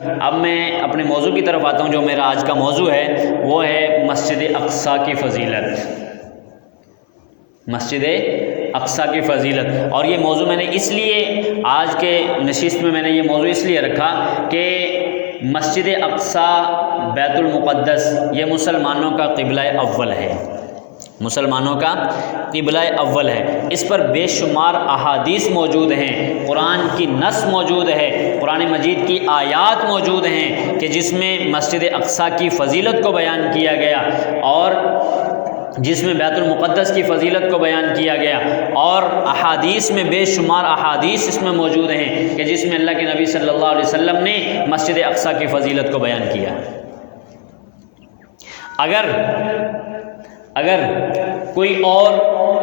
اب میں اپنے موضوع کی طرف آتا ہوں. جو میرا آج کا موضوع ہے وہ ہے مسجد اقصیٰ کی فضیلت. مسجد اقصیٰ کی فضیلت. اور یہ موضوع میں نے اس لیے آج کے نشست میں یہ موضوع اس لیے رکھا کہ مسجد اقصیٰ بیت المقدس یہ مسلمانوں کا قبلہ اول ہے. مسلمانوں کا قبلہ اول ہے. اس پر بے شمار احادیث موجود ہیں، قرآن کی نص موجود ہے، قرآن مجید کی آیات موجود ہیں کہ جس میں مسجد اقصیٰ کی فضیلت کو بیان کیا گیا اور جس میں بیت المقدس کی فضیلت کو بیان کیا گیا. اور احادیث میں بے شمار احادیث اس میں موجود ہیں کہ جس میں اللہ کے نبی صلی اللہ علیہ وسلم نے مسجد اقصیٰ کی فضیلت کو بیان کیا. اگر کوئی اور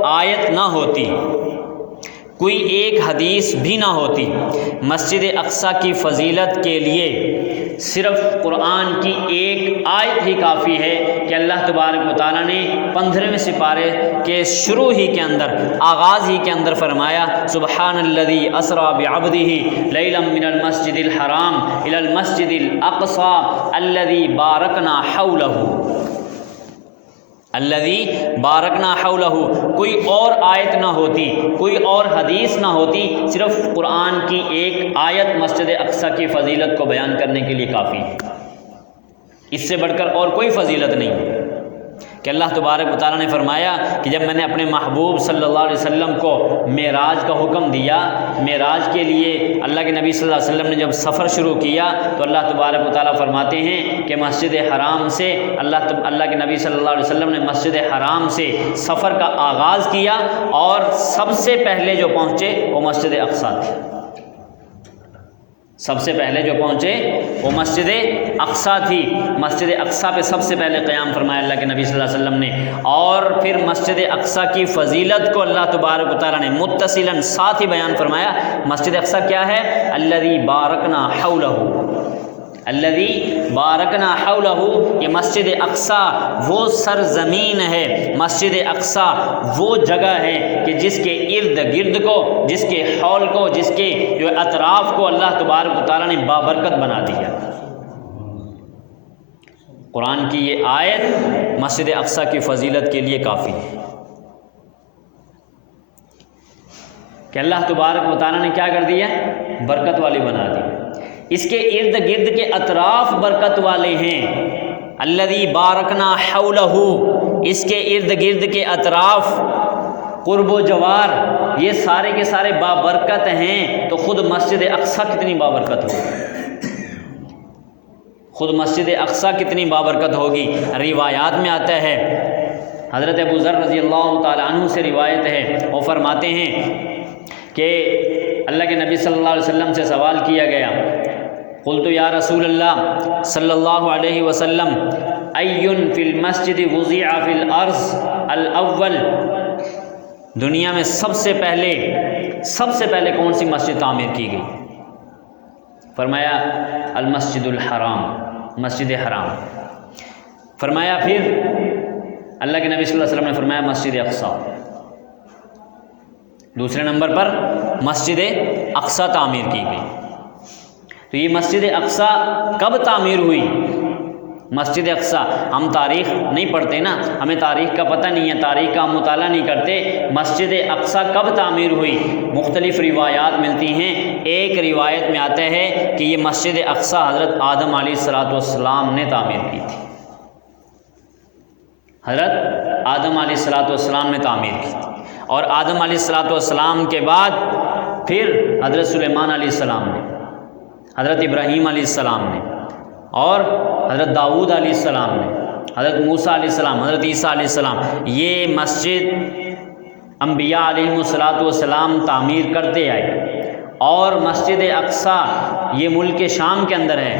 آیت نہ ہوتی، کوئی ایک حدیث بھی نہ ہوتی، مسجد اقصیٰ کی فضیلت کے لیے صرف قرآن کی ایک آیت ہی کافی ہے کہ اللہ تبارک و تعالیٰ نے 15ویں سپارے کے شروع ہی کے اندر، آغاز ہی کے اندر فرمایا سبحان الذی اسریٰ بعبدہ لیلا من المسجد الحرام الی المسجد الاقصیٰ الذی بارکنا حولہ. الذی بارکنا حولہ. کوئی اور آیت نہ ہوتی، کوئی اور حدیث نہ ہوتی، صرف قرآن کی ایک آیت مسجد اقصیٰ کی فضیلت کو بیان کرنے کے لیے کافی ہے. اس سے بڑھ کر اور کوئی فضیلت نہیں کہ اللہ تبارک و تعالیٰ نے فرمایا کہ جب میں نے اپنے محبوب صلی اللہ علیہ وسلم کو معراج کا حکم دیا، معراج کے لیے اللہ کے نبی صلی اللہ علیہ وسلم نے جب سفر شروع کیا تو اللہ تبارک و تعالیٰ فرماتے ہیں کہ مسجد حرام سے اللہ کے نبی صلی اللہ علیہ وسلم نے مسجد حرام سے سفر کا آغاز کیا اور سب سے پہلے جو پہنچے وہ مسجد اقصیٰ تھے. سب سے پہلے جو پہنچے وہ مسجد اقصیٰ تھی. مسجد اقصیٰ پہ سب سے پہلے قیام فرمایا اللہ کے نبی صلی اللہ علیہ وسلم نے. اور پھر مسجد اقصیٰ کی فضیلت کو اللہ تبارک و تعالیٰ نے متصلاً ساتھ ہی بیان فرمایا. مسجد اقصیٰ کیا ہے؟ الذی بارکنا حولہ. الذی بارکنا حولہ. یہ مسجد اقصیٰ وہ سرزمین ہے، مسجد اقصیٰ وہ جگہ ہے کہ جس کے ارد گرد کو، جس کے حول کو، جس کے جو اطراف کو اللہ تبارک و تعالیٰ نے بابرکت بنا دیا. قرآن کی یہ آیت مسجد اقصیٰ کی فضیلت کے لیے کافی ہے کہ اللہ تبارک و تعالیٰ نے کیا کر دیا؟ برکت والی بنا دی. اس کے ارد گرد کے اطراف برکت والے ہیں. الذی بارکنا حولہ. اس کے ارد گرد کے اطراف، قرب و جوار، یہ سارے کے سارے بابرکت ہیں. تو خود مسجد اقصیٰ کتنی بابرکت ہوگی؟ خود مسجد اقصیٰ کتنی بابرکت ہوگی؟ روایات میں آتا ہے، حضرت ابو ذر رضی اللہ تعالی عنہ سے روایت ہے، وہ فرماتے ہیں کہ اللہ کے نبی صلی اللہ علیہ وسلم سے سوال کیا گیا، قلت یا رسول اللہ صلی اللہ علیہ وسلم ایٌ فی المسجد وضع فی الارض الاول. دنیا میں سب سے پہلے کون سی مسجد تعمیر کی گئی؟ فرمایا المسجد الحرام، مسجد حرام. فرمایا پھر اللہ کے نبی صلی اللہ علیہ وسلم نے فرمایا مسجد اقصیٰ. دوسرے نمبر پر مسجد اقصیٰ تعمیر کی گئی. تو یہ مسجد اقصیٰ کب تعمیر ہوئی؟ مسجد اقصیٰ، ہم تاریخ نہیں پڑھتے نا، ہمیں تاریخ کا پتہ نہیں ہے، تاریخ کا ہم مطالعہ نہیں کرتے. مسجد اقصیٰ کب تعمیر ہوئی؟ مختلف روایات ملتی ہیں. ایک روایت میں آتا ہے کہ یہ مسجد اقصیٰ حضرت آدم علیہ السلام نے تعمیر کی تھی. حضرت آدم علیہ السلام نے تعمیر کی تھی. اور آدم علیہ السلام کے بعد پھر حضرت سلیمان علیہ السلام نے، حضرت ابراہیم علیہ السلام نے، اور حضرت داؤد علیہ السلام نے، حضرت موسیٰ علیہ السلام، حضرت عیسیٰ علیہ السلام. یہ مسجد انبیاء علیہ السلام تعمیر کرتے آئے. اور مسجد اقصیٰ یہ ملک شام کے اندر ہے.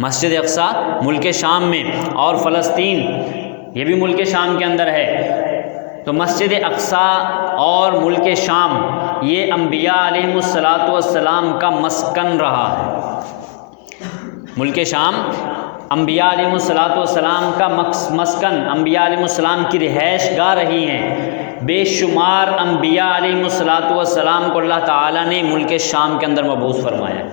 مسجد اقصیٰ ملک شام میں، اور فلسطین یہ بھی ملک شام کے اندر ہے. تو مسجد اقصیٰ اور ملک شام یہ انبیاء علیہ السلام کا مسکن رہا ہے. ملک شام انبیاء علیہ السلام کا مسکن، انبیاء علیہ السلام کی رہائش گاہ رہی ہیں. بے شمار انبیاء علیہ السلام کو اللہ تعالیٰ نے ملک شام کے اندر مبعوث فرمایا.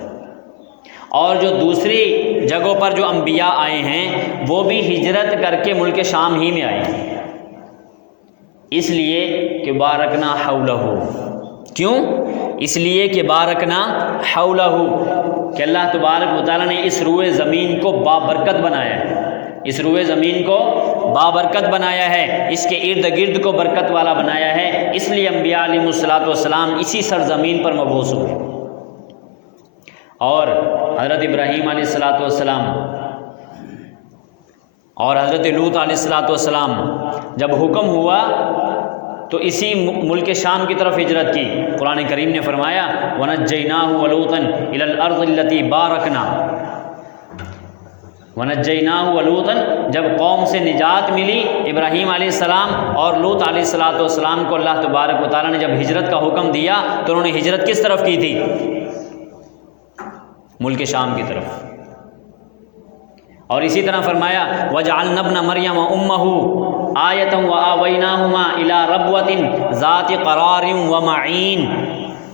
اور جو دوسری جگہوں پر جو انبیاء آئے ہیں وہ بھی ہجرت کر کے ملک شام ہی میں آئے ہیں، اس لیے کہ بارکنا حولہ، کیوں؟ اس لیے کہ بارکنا حولہ، کہ اللہ تبارک و تعالیٰ نے اس روئے زمین کو بابرکت بنایا ہے، اس روئے زمین کو بابرکت بنایا ہے، اس کے ارد گرد کو برکت والا بنایا ہے، اس لیے انبیاء علیہ الصلوۃ والسلام اسی سرزمین پر مبعوث ہوئے۔ اور حضرت ابراہیم علیہ الصلوۃ والسلام اور حضرت لوط علیہ الصلوۃ والسلام جب حکم ہوا تو اسی ملک شام کی طرف ہجرت کی۔ قرآن کریم نے فرمایا وَنَجَّيْنَاهُ وَلُوطًا إِلَى الْأَرْضِ الَّتِي بَارَكْنَا، وَنَجَّيْنَاهُ وَلُوطًا، جب قوم سے نجات ملی ابراہیم علیہ السلام اور لوط علیہ الصلوۃ والسلام کو اللہ تبارک و تعالیٰ نے جب ہجرت کا حکم دیا تو انہوں نے ہجرت کس طرف کی تھی؟ ملک شام کی طرف۔ اور اسی طرح فرمایا وَجَعَلْنَا ابْنَ مَرْيَمَ وَأُمَّهُ آیَةً وَآوَيْنَاهُمَا إِلَىٰ رَبْوَةٍ ذَاتِ قَرَارٍ وَمَعِینٍ،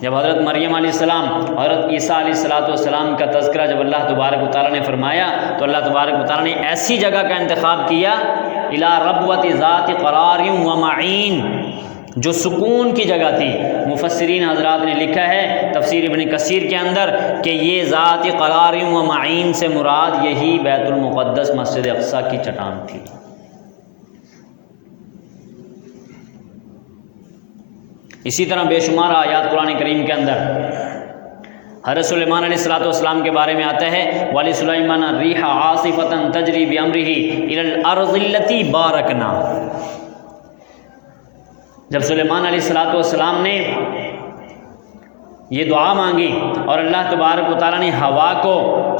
جب حضرت مریم علیہ السلام، حضرت عیسیٰ علیہ الصلوۃ والسلام کا تذکرہ جب اللہ تبارک و تعالیٰ نے فرمایا تو اللہ تبارک و تعالیٰ نے ایسی جگہ کا انتخاب کیا إِلَىٰ رَبْوَةِ ذَاتِ قَرَارٍ وَمَعِینٍ، جو سکون کی جگہ تھی۔ مفسرین حضرات نے لکھا ہے تفسیر ابن کثیر کے اندر کہ یہ ذات قرار و معین سے مراد یہی بیت المقدس مسجد اقصی کی چٹان تھی۔ اسی طرح بے شمار آیات قرآن کریم کے اندر حضرت سلیمان علیہ الصلوۃ والسلام کے بارے میں آتا ہے وَلِسُلَيْمَانَ الرِّيحَ عَاصِفَةً تَجْرِي بِأَمْرِهِ إِلَى الْأَرْضِ الَّتِي بَارَكْنَا، جب سلیمان علیہ الصلوۃ والسلام نے یہ دعا مانگی اور اللہ تبارک و تعالیٰ نے ہوا کو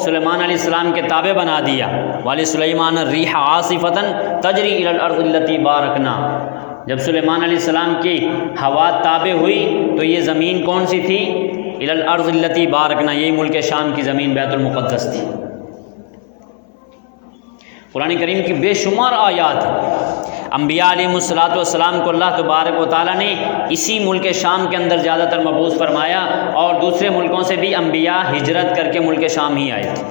سلیمان علیہ السلام کے تابع بنا دیا، وَلِسُلَيْمَانَ الرِّيحَ عَاصِفَةً تَجْرِي إِلَى الْأَرْضِ الَّتِي بَارَكْنَا، جب سلیمان علیہ السلام کی ہوا تابع ہوئی تو یہ زمین کون سی تھی؟ إِلَى الْأَرْضِ الَّتِي بَارَكْنَا، یہی ملک شام کی زمین بیت المقدس تھی۔ قرآن کریم کی بے شمار آیات، انبیاء علیہ الصلوۃ والسلام کو اللہ تبارک و تعالیٰ نے اسی ملک شام کے اندر زیادہ تر مبعوث فرمایا، اور دوسرے ملکوں سے بھی انبیاء ہجرت کر کے ملک شام ہی آئے تھے۔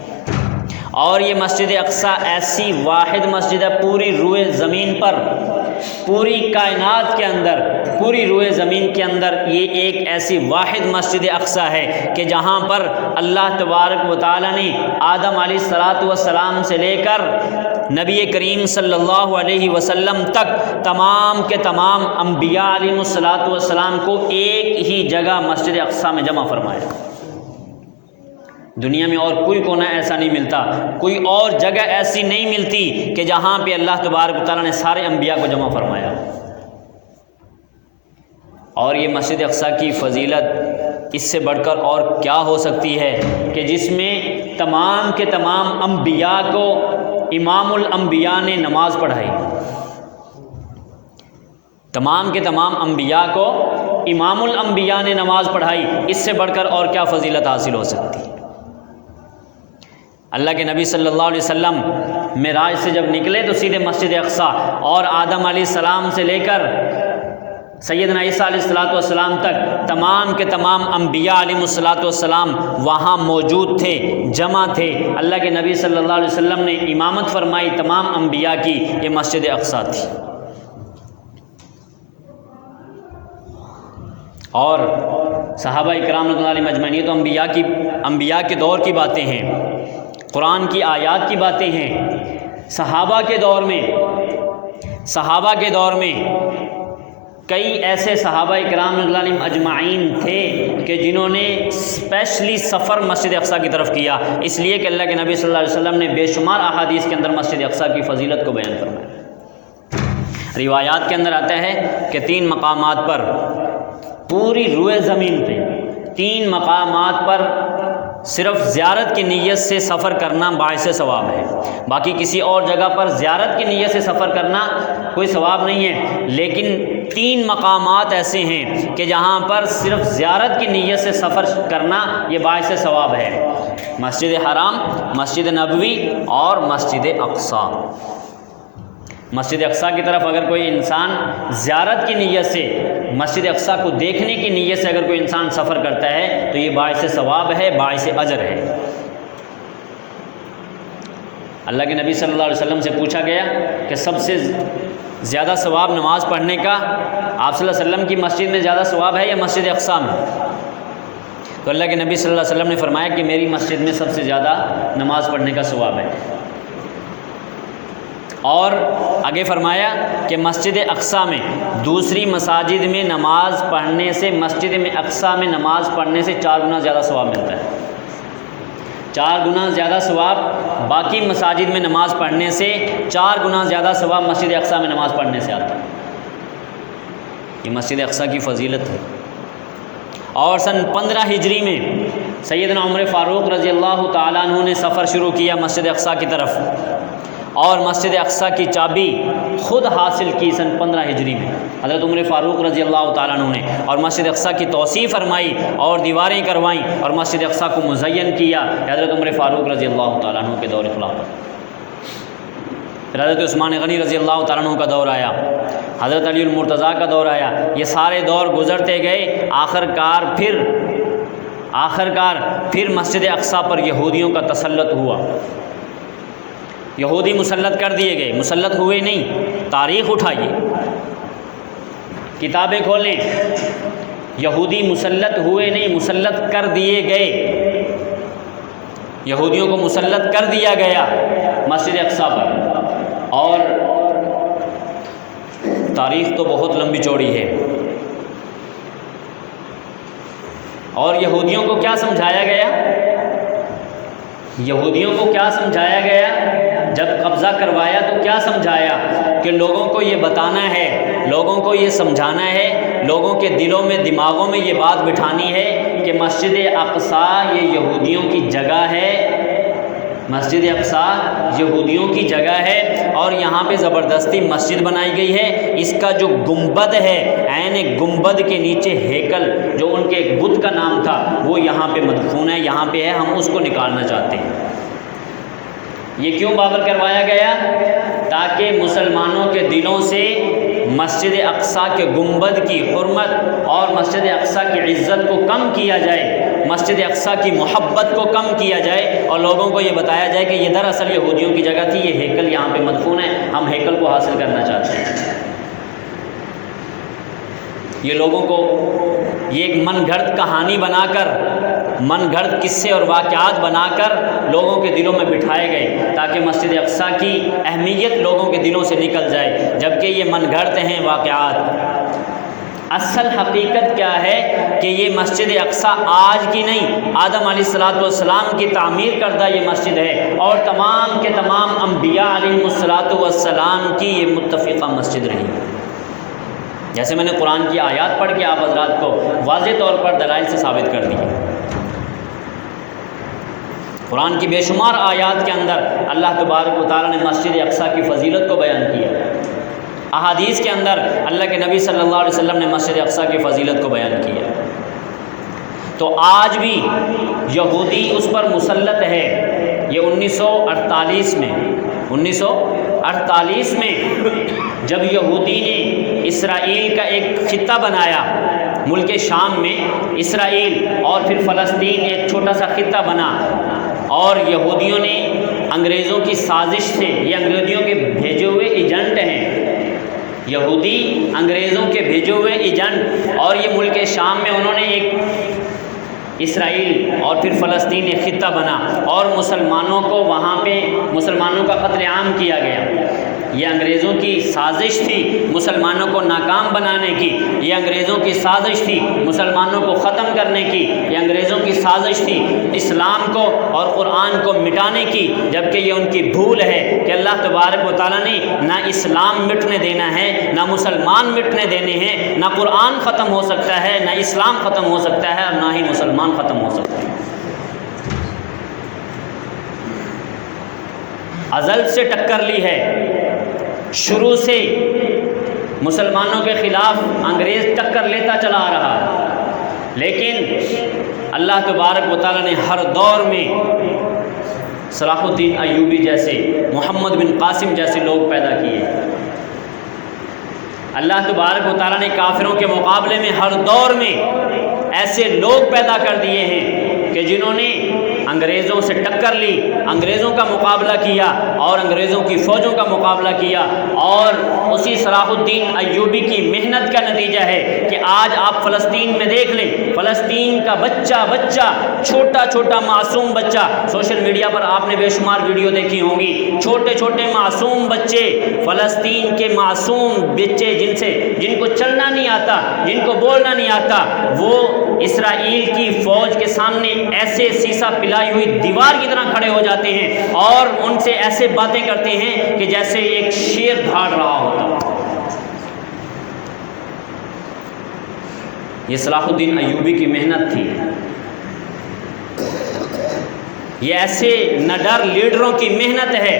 اور یہ مسجد اقصی ایسی واحد مسجد ہے پوری روئے زمین پر، پوری کائنات کے اندر، پوری روئے زمین کے اندر یہ ایک ایسی واحد مسجد اقصی ہے کہ جہاں پر اللہ تبارک و تعالیٰ نے آدم علیہ الصلوۃ والسلام سے لے کر نبی کریم صلی اللہ علیہ وسلم تک تمام کے تمام انبیاء علیہ الصلوۃ والسلام کو ایک ہی جگہ مسجد اقصی میں جمع فرمایا۔ دنیا میں اور کوئی کونا ایسا نہیں ملتا، کوئی اور جگہ ایسی نہیں ملتی کہ جہاں پہ اللہ تبارک و تعالیٰ نے سارے انبیاء کو جمع فرمایا۔ اور یہ مسجد اقصی کی فضیلت اس سے بڑھ کر اور کیا ہو سکتی ہے کہ جس میں تمام کے تمام انبیاء کو امام الانبیاء نے نماز پڑھائی، تمام کے تمام انبیاء کو امام الانبیاء نے نماز پڑھائی، اس سے بڑھ کر اور کیا فضیلت حاصل ہو سکتی ہے؟ اللہ کے نبی صلی اللہ علیہ وسلم معراج سے جب نکلے تو سیدھے مسجد اقصی، اور آدم علیہ السلام سے لے کر سیدنا عیسیٰ علیہ الصلوۃ والسلام تک تمام کے تمام انبیاء علیہ الصلوۃ والسلام وہاں موجود تھے، جمع تھے۔ اللہ کے نبی صلی اللہ علیہ وسلم نے امامت فرمائی تمام انبیاء کی، یہ مسجد اقصی تھی۔ اور صحابہ اکرام رضوان اللہ علیہم اجمعین، یہ تو انبیاء کے دور کی باتیں ہیں، قرآن کی آیات کی باتیں ہیں۔ صحابہ کے دور میں کئی ایسے صحابہ اکرام رضی اللہ علیہم اجمعین تھے کہ جنہوں نے اسپیشلی سفر مسجد اقصی کی طرف کیا، اس لیے کہ اللہ کے نبی صلی اللہ علیہ وسلم نے بے شمار احادیث کے اندر مسجد اقصی کی فضیلت کو بیان فرمایا۔ روایات کے اندر آتا ہے کہ 3 مقامات پر پوری روئے زمین پہ 3 مقامات پر صرف زیارت کی نیت سے سفر کرنا باعث ثواب ہے، باقی کسی اور جگہ پر زیارت کی نیت سے سفر کرنا کوئی ثواب نہیں ہے، لیکن 3 مقامات ایسے ہیں کہ جہاں پر صرف زیارت کی نیت سے سفر کرنا یہ باعث ثواب ہے، مسجد حرام، مسجد نبوی اور مسجد اقصی۔ مسجد اقصی کی طرف اگر کوئی انسان زیارت کی نیت سے، مسجد اقصی کو دیکھنے کی نیت سے اگر کوئی انسان سفر کرتا ہے تو یہ باعث ثواب ہے، باعث اجر ہے۔ اللہ کے نبی صلی اللہ علیہ وسلم سے پوچھا گیا کہ سب سے زیادہ ثواب نماز پڑھنے کا آپ صلی اللہ علیہ وسلم کی مسجد میں زیادہ ثواب ہے یا مسجد اقصی میں؟ تو اللہ کے نبی صلی اللہ علیہ وسلم نے فرمایا کہ میری مسجد میں سب سے زیادہ نماز پڑھنے کا ثواب ہے، اور آگے فرمایا کہ مسجد اقصی میں دوسری مساجد میں نماز پڑھنے سے مسجد میں اقصی میں نماز پڑھنے سے 4 گنا زیادہ ثواب ملتا ہے، 4 گنا زیادہ ثواب باقی مساجد میں نماز پڑھنے سے 4 گنا زیادہ ثواب مسجد اقصی میں نماز پڑھنے سے آتا ہے۔ یہ مسجد اقصی کی فضیلت ہے۔ اور سن 15 ہجری میں سیدنا عمر فاروق رضی اللہ تعالیٰ عنہ نے سفر شروع کیا مسجد اقصی کی طرف، اور مسجد اقصی کی چابی خود حاصل کی سن 15 ہجری میں حضرت عمر فاروق رضی اللہ تعالیٰ عنہ نے، اور مسجد اقصی کی توسیع فرمائی اور دیواریں کروائیں اور مسجد اقصی کو مزین کیا حضرت عمر فاروق رضی اللہ تعالیٰ عنہ کے دور خلافت۔ پھر حضرت عثمان غنی رضی اللہ تعالیٰ عنہ کا دور آیا، حضرت علی المرتضیٰ کا دور آیا، یہ سارے دور گزرتے گئے، آخر کار پھر مسجد اقصی پر یہودیوں کا تسلط ہوا، یہودی مسلط کر دیے گئے، مسلط ہوئے نہیں، تاریخ اٹھائیے، کتابیں کھولیں، یہودی مسلط ہوئے نہیں، مسلط کر دیے گئے، یہودیوں کو مسلط کر دیا گیا مسجد اقصی پر، اور تاریخ تو بہت لمبی چوڑی ہے۔ اور یہودیوں کو کیا سمجھایا گیا؟ یہودیوں کو کیا سمجھایا گیا؟ جب قبضہ کروایا تو کیا سمجھایا؟ کہ لوگوں کو یہ بتانا ہے، لوگوں کو یہ سمجھانا ہے، لوگوں کے دلوں میں دماغوں میں یہ بات بٹھانی ہے کہ مسجد اقصی یہ یہودیوں کی جگہ ہے، مسجد اقصی یہودیوں کی جگہ ہے، اور یہاں پہ زبردستی مسجد بنائی گئی ہے، اس کا جو گنبد ہے، عین گنبد کے نیچے ہیکل جو ان کے ایک بت کا نام تھا وہ یہاں پہ مدفون ہے، یہاں پہ ہے، ہم اس کو نکالنا چاہتے ہیں۔ یہ کیوں بابر کروایا گیا؟ تاکہ مسلمانوں کے دلوں سے مسجد اقصی کے گنبد کی حرمت اور مسجد اقصی کی عزت کو کم کیا جائے، مسجد اقصی کی محبت کو کم کیا جائے، اور لوگوں کو یہ بتایا جائے کہ یہ دراصل یہودیوں کی جگہ تھی، یہ ہیکل یہاں پہ مدفون ہے، ہم ہیکل کو حاصل کرنا چاہتے ہیں۔ یہ لوگوں کو یہ ایک من گھڑت کہانی بنا کر، من گھڑت قصے اور واقعات بنا کر لوگوں کے دلوں میں بٹھائے گئے تاکہ مسجد اقصی کی اہمیت لوگوں کے دلوں سے نکل جائے، جبکہ یہ من گھڑت ہیں واقعات۔ اصل حقیقت کیا ہے کہ یہ مسجد اقصی آج کی نہیں، آدم علیہ السلام کی تعمیر کردہ یہ مسجد ہے، اور تمام کے تمام انبیاء علیہ السلام کی یہ متفقہ مسجد رہی۔ جیسے میں نے قرآن کی آیات پڑھ کے آپ حضرات کو واضح طور پر دلائل سے ثابت کر دی، قرآن کی بے شمار آیات کے اندر اللہ تبارک و تعالیٰ نے مسجد اقصی کی فضیلت کو بیان کیا، احادیث کے اندر اللہ کے نبی صلی اللہ علیہ وسلم نے مسجد اقصی کی فضیلت کو بیان کیا۔ تو آج بھی یہودی اس پر مسلط ہے۔ یہ 1948 میں جب یہودی نے اسرائیل کا ایک خطہ بنایا، ملک شام میں اسرائیل اور پھر فلسطین ایک چھوٹا سا خطہ بنا، اور یہودیوں نے انگریزوں کی سازش سے، یہ انگریزوں کے بھیجے ہوئے ایجنٹ ہیں، یہودی انگریزوں کے بھیجے ہوئے ایجنٹ، اور یہ ملک شام میں انہوں نے ایک اسرائیل اور پھر فلسطین ایک خطہ بنا، اور مسلمانوں کو وہاں پہ مسلمانوں کا قتل عام کیا گیا۔ یہ انگریزوں کی سازش تھی مسلمانوں کو ناکام بنانے کی، یہ انگریزوں کی سازش تھی مسلمانوں کو ختم کرنے کی، یہ انگریزوں کی سازش تھی اسلام کو اور قرآن کو مٹانے کی، جبکہ یہ ان کی بھول ہے کہ اللہ تبارک و تعالیٰ نے نہ اسلام مٹنے دینا ہے، نہ مسلمان مٹنے دینے ہیں، نہ قرآن ختم ہو سکتا ہے، نہ اسلام ختم ہو سکتا ہے، اور نہ ہی مسلمان ختم ہو سکتے ہیں۔ ازل سے ٹکر لی ہے، شروع سے مسلمانوں کے خلاف انگریز ٹکر لیتا چلا آ رہا ہے، لیکن اللہ تبارک و تعالیٰ نے ہر دور میں صلاح الدین ایوبی جیسے، محمد بن قاسم جیسے لوگ پیدا کیے۔ اللہ تبارک و تعالیٰ نے کافروں کے مقابلے میں ہر دور میں ایسے لوگ پیدا کر دیے ہیں کہ جنہوں نے انگریزوں سے ٹکر لی، انگریزوں کا مقابلہ کیا اور انگریزوں کی فوجوں کا مقابلہ کیا، اور اسی صلاح الدین ایوبی کی محنت کا نتیجہ ہے کہ آج آپ فلسطین میں دیکھ لیں، فلسطین کا بچہ چھوٹا چھوٹا معصوم بچہ، سوشل میڈیا پر آپ نے بے شمار ویڈیو دیکھی ہوں گی، چھوٹے چھوٹے معصوم بچے، فلسطین کے معصوم بچے جن کو چلنا نہیں آتا، جن کو بولنا نہیں آتا، وہ اسرائیل کی فوج کے سامنے ایسے سیسا پلائی ہوئی دیوار کی طرح کھڑے ہو جاتے ہیں اور ان سے ایسے باتیں کرتے ہیں کہ جیسے ایک شیر دھاڑ رہا ہوتا۔ یہ صلاح الدین ایوبی کی محنت تھی، یہ ایسے نڈر لیڈروں کی محنت ہے۔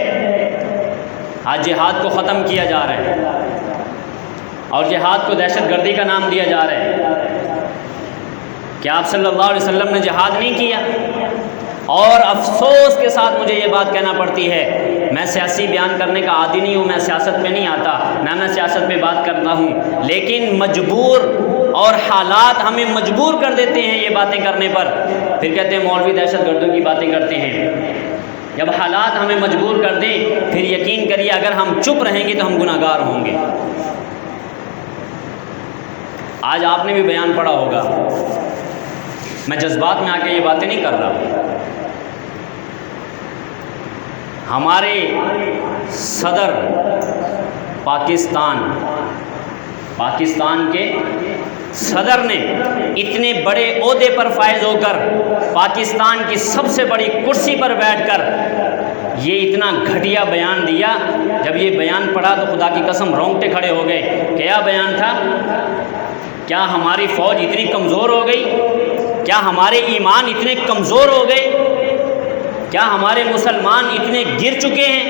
آج جہاد کو ختم کیا جا رہا ہے اور جہاد کو دہشت گردی کا نام دیا جا رہا ہے۔ کیا آپ صلی اللہ علیہ وسلم نے جہاد نہیں کیا؟ اور افسوس کے ساتھ مجھے یہ بات کہنا پڑتی ہے، میں سیاسی بیان کرنے کا عادی نہیں ہوں، میں سیاست پہ نہیں آتا، نہ میں سیاست پہ بات کرتا ہوں، لیکن مجبور اور حالات ہمیں مجبور کر دیتے ہیں یہ باتیں کرنے پر۔ پھر کہتے ہیں مولوی دہشت گردوں کی باتیں کرتے ہیں۔ جب حالات ہمیں مجبور کر دیں پھر یقین کریے اگر ہم چپ رہیں گے تو ہم گناہ گار ہوں گے۔ آج آپ نے بھی بیان پڑھا ہوگا، میں جذبات میں آ کے یہ باتیں نہیں کر رہا، ہمارے صدر پاکستان کے صدر نے اتنے بڑے عہدے پر فائز ہو کر، پاکستان کی سب سے بڑی کرسی پر بیٹھ کر یہ اتنا گھٹیا بیان دیا۔ جب یہ بیان پڑھا تو خدا کی قسم رونگٹے کھڑے ہو گئے۔ کیا بیان تھا؟ کیا ہماری فوج اتنی کمزور ہو گئی؟ کیا ہمارے ایمان اتنے کمزور ہو گئے؟ کیا ہمارے مسلمان اتنے گر چکے ہیں؟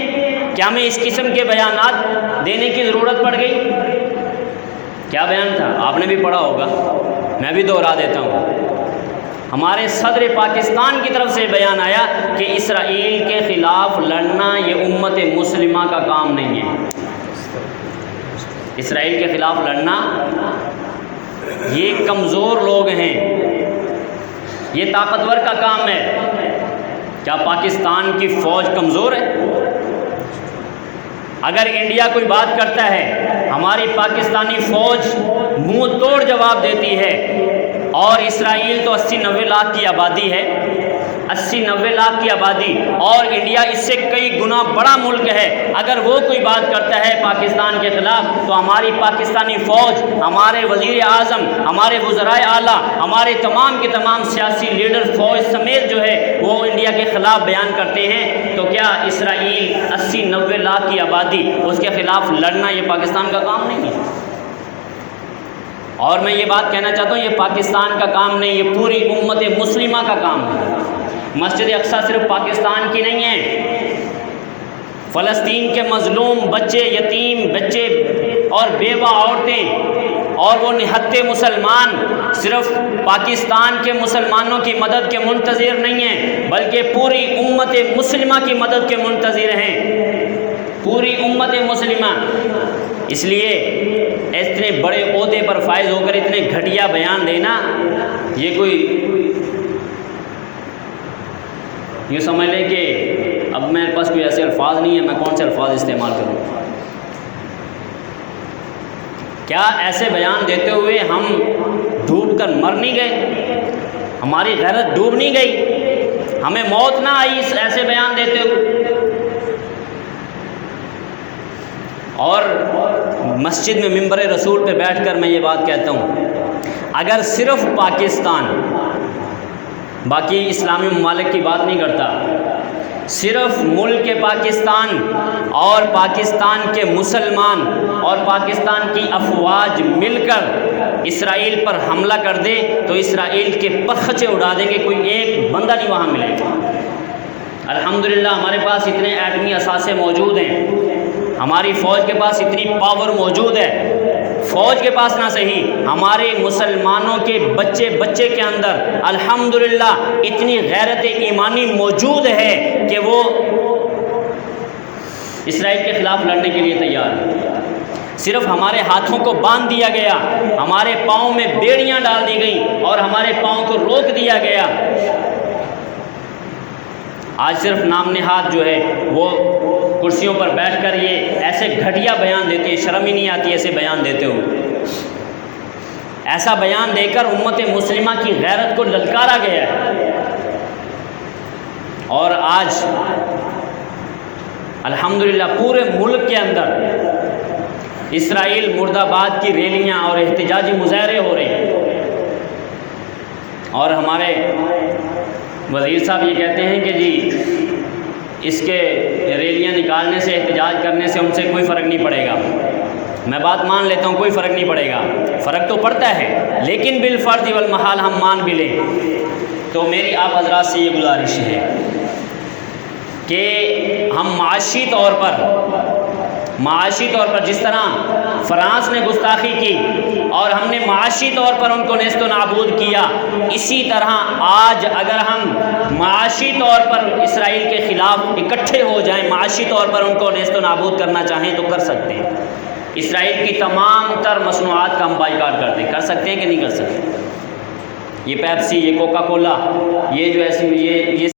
کیا ہمیں اس قسم کے بیانات دینے کی ضرورت پڑ گئی؟ کیا بیان تھا؟ آپ نے بھی پڑھا ہوگا، میں بھی دوہرا دیتا ہوں۔ ہمارے صدر پاکستان کی طرف سے بیان آیا کہ اسرائیل کے خلاف لڑنا یہ امت مسلمہ کا کام نہیں ہے۔ اسرائیل کے خلاف لڑنا یہ کمزور لوگ ہیں، یہ طاقتور کا کام ہے۔ کیا پاکستان کی فوج کمزور ہے؟ اگر انڈیا کوئی بات کرتا ہے ہماری پاکستانی فوج منہ توڑ جواب دیتی ہے، اور اسرائیل تو 80-90 لاکھ کی آبادی ہے، 80-90 لاکھ کی آبادی، اور انڈیا اس سے کئی گنا بڑا ملک ہے، اگر وہ کوئی بات کرتا ہے پاکستان کے خلاف تو ہماری پاکستانی فوج، ہمارے وزیر اعظم، ہمارے وزرائے اعلیٰ، ہمارے تمام کے تمام سیاسی لیڈر فوج سمیت جو ہے وہ انڈیا کے خلاف بیان کرتے ہیں، تو کیا اسرائیل 80-90 لاکھ کی آبادی اس کے خلاف لڑنا یہ پاکستان کا کام نہیں ہے؟ اور میں یہ بات کہنا چاہتا ہوں یہ پاکستان کا کام نہیں، یہ پوری امت مسلمہ کا کام ہے۔ مسجد اقصیٰ صرف پاکستان کی نہیں ہے، فلسطین کے مظلوم بچے، یتیم بچے اور بیوہ عورتیں اور وہ نہتے مسلمان صرف پاکستان کے مسلمانوں کی مدد کے منتظر نہیں ہیں، بلکہ پوری امت مسلمہ کی مدد کے منتظر ہیں، پوری امت مسلمہ۔ اس لیے اتنے بڑے عہدے پر فائز ہو کر اتنے گھٹیا بیان دینا، یہ کوئی یہ سمجھ لے کہ اب میرے پاس کوئی ایسے الفاظ نہیں ہے، میں کون سے الفاظ استعمال کروں۔ کیا ایسے بیان دیتے ہوئے ہم ڈوب کر مر نہیں گئے؟ ہماری غیرت ڈوب نہیں گئی؟ ہمیں موت نہ آئی اس ایسے بیان دیتے ہوئے؟ اور مسجد میں منبر رسول پہ بیٹھ کر میں یہ بات کہتا ہوں، اگر صرف پاکستان، باقی اسلامی ممالک کی بات نہیں کرتا، صرف ملک پاکستان اور پاکستان کے مسلمان اور پاکستان کی افواج مل کر اسرائیل پر حملہ کر دے تو اسرائیل کے پرخچے اڑا دیں گے، کوئی ایک بندہ نہیں وہاں ملے گا۔ الحمدللہ ہمارے پاس اتنے ایٹمی اثاثے موجود ہیں، ہماری فوج کے پاس اتنی پاور موجود ہے، فوج کے پاس نہ صحیح، ہمارے مسلمانوں کے بچے کے اندر الحمدللہ اتنی غیرت ایمانی موجود ہے کہ وہ اسرائیل کے خلاف لڑنے کے لیے تیار ہے۔ صرف ہمارے ہاتھوں کو باندھ دیا گیا، ہمارے پاؤں میں بیڑیاں ڈال دی گئیں اور ہمارے پاؤں کو روک دیا گیا، آج صرف نام نہاد جو ہے وہ کرسیوں پر بیٹھ کر یہ ایسے گھٹیا بیان دیتے ہیں، شرم ہی نہیں آتی ایسے بیان دیتے ہوئے۔ ایسا بیان دے کر امت مسلمہ کی غیرت کو للکارا گیا ہے۔ اور آج الحمدللہ پورے ملک کے اندر اسرائیل مرد آباد کی ریلیاں اور احتجاجی مظاہرے ہو رہے ہیں، اور ہمارے وزیر صاحب یہ کہتے ہیں کہ جی اس کے ریلیاں نکالنے سے، احتجاج کرنے سے ان سے کوئی فرق نہیں پڑے گا۔ میں بات مان لیتا ہوں، کوئی فرق نہیں پڑے گا، فرق تو پڑتا ہے، لیکن بالفرض والمحال ہم مان بھی لیں تو میری آپ حضرات سے یہ گزارش ہے کہ ہم معاشی طور پر جس طرح فرانس نے گستاخی کی اور ہم نے معاشی طور پر ان کو نیست و نابود کیا، اسی طرح آج اگر ہم معاشی طور پر اسرائیل کے خلاف اکٹھے ہو جائیں، معاشی طور پر ان کو نیست و نابود کرنا چاہیں تو کر سکتے ہیں۔ اسرائیل کی تمام تر مصنوعات کا ہم بائیکاٹ کر سکتے ہیں کہ نہیں کر سکتے؟ یہ پیپسی، یہ کوکا کولا، یہ جو ایسی یہ